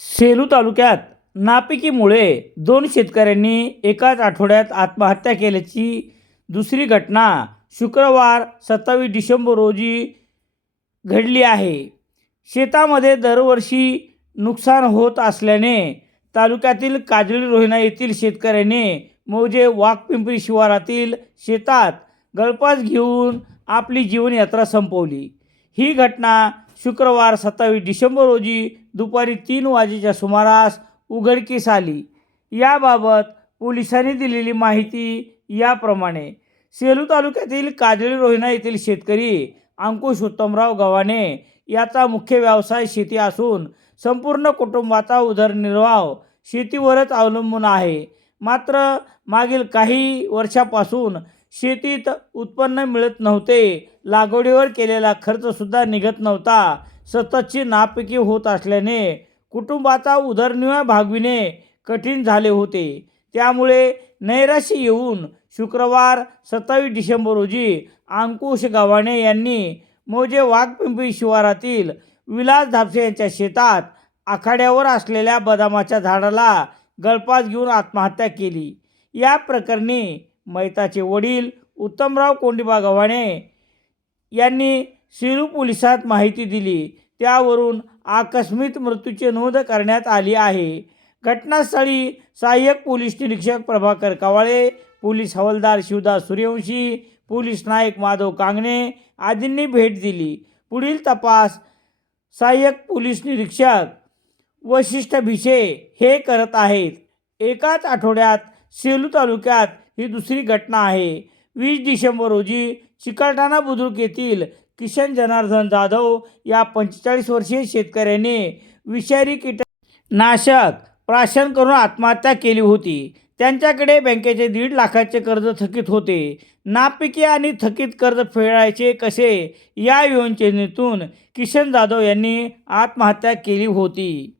सेलू तालुक्यात नापिकीमुळे दोन शेतकऱ्यांनी एकाच आठवड्यात आत्महत्या केल्याची दुसरी घटना शुक्रवार सत्तावीस डिसेंबर रोजी घडली आहे. शेतामध्ये दरवर्षी नुकसान होत असल्याने तालुक्यातील काजळी रोहिणा येथील शेतकऱ्याने मौजे वाघपिंपरी शिवारातील शेतात गळपास घेऊन आपली जीवनयात्रा संपवली. ही घटना शुक्रवार सत्तावीस डिसेंबर रोजी दुपारी तीन वाजेच्या सुमारास उघडकीस आली. याबाबत पोलिसांनी दिलेली माहिती याप्रमाणे. सेलू तालुक्यातील काजळी रोहिणा येथील शेतकरी अंकुश उत्तमराव गव्हाणे याचा मुख्य व्यवसाय शेती असून संपूर्ण कुटुंबाचा उदरनिर्वाह शेतीवरच अवलंबून आहे. मात्र मागील काही वर्षापासून शेतीत उत्पन्न मिळत नव्हते. लागवडीवर केलेला खर्चसुद्धा निघत नव्हता. सततची नापिकी होत असल्याने कुटुंबाचा उदरनिर्वाह भागविणे कठीण झाले होते. त्यामुळे नैराश्य येऊन शुक्रवार सत्तावीस डिसेंबर रोजी अंकुश गव्हाणे यांनी मोजे वाघपिंपरी शिवारातील विलास धापसे यांच्या शेतात आखाड्यावर असलेल्या बदामाच्या झाडाला गळपास घेऊन आत्महत्या केली. या प्रकरणी मैताचे वडील उत्तमराव कोंडिबा गव्हाणे यांनी सेलू पोलिसात माहिती दिली. त्यावरून आकस्मिक मृत्यूची नोंद करण्यात आली आहे. घटनास्थळी सहाय्यक पोलीस निरीक्षक प्रभाकर कवाळे पोलीस हवालदार शिवदास सूर्यवंशी पोलीस नायक माधव कांगणे आदींनी भेट दिली. पुढील तपास सहाय्यक पोलीस निरीक्षक वशिष्ठ भिसे हे करत आहेत. एकाच आठवड्यात सेलू तालुक्यात ही दुसरी घटना आहे. वीस डिसेंबर रोजी चिकलठाणा बुद्रुक येथील किशन जनार्दन जाधव या पंचेचाळीस वर्षीय शेतकऱ्याने विषारी कीटनाशक प्राशन करून आत्महत्या केली होती. त्यांच्याकडे बँकेचे दीड लाखाचे कर्ज थकीत होते. नापिके आणि थकीत कर्ज फेडायचे कसे? या योजनेतून किशन जाधव यांनी आत्महत्या केली होती.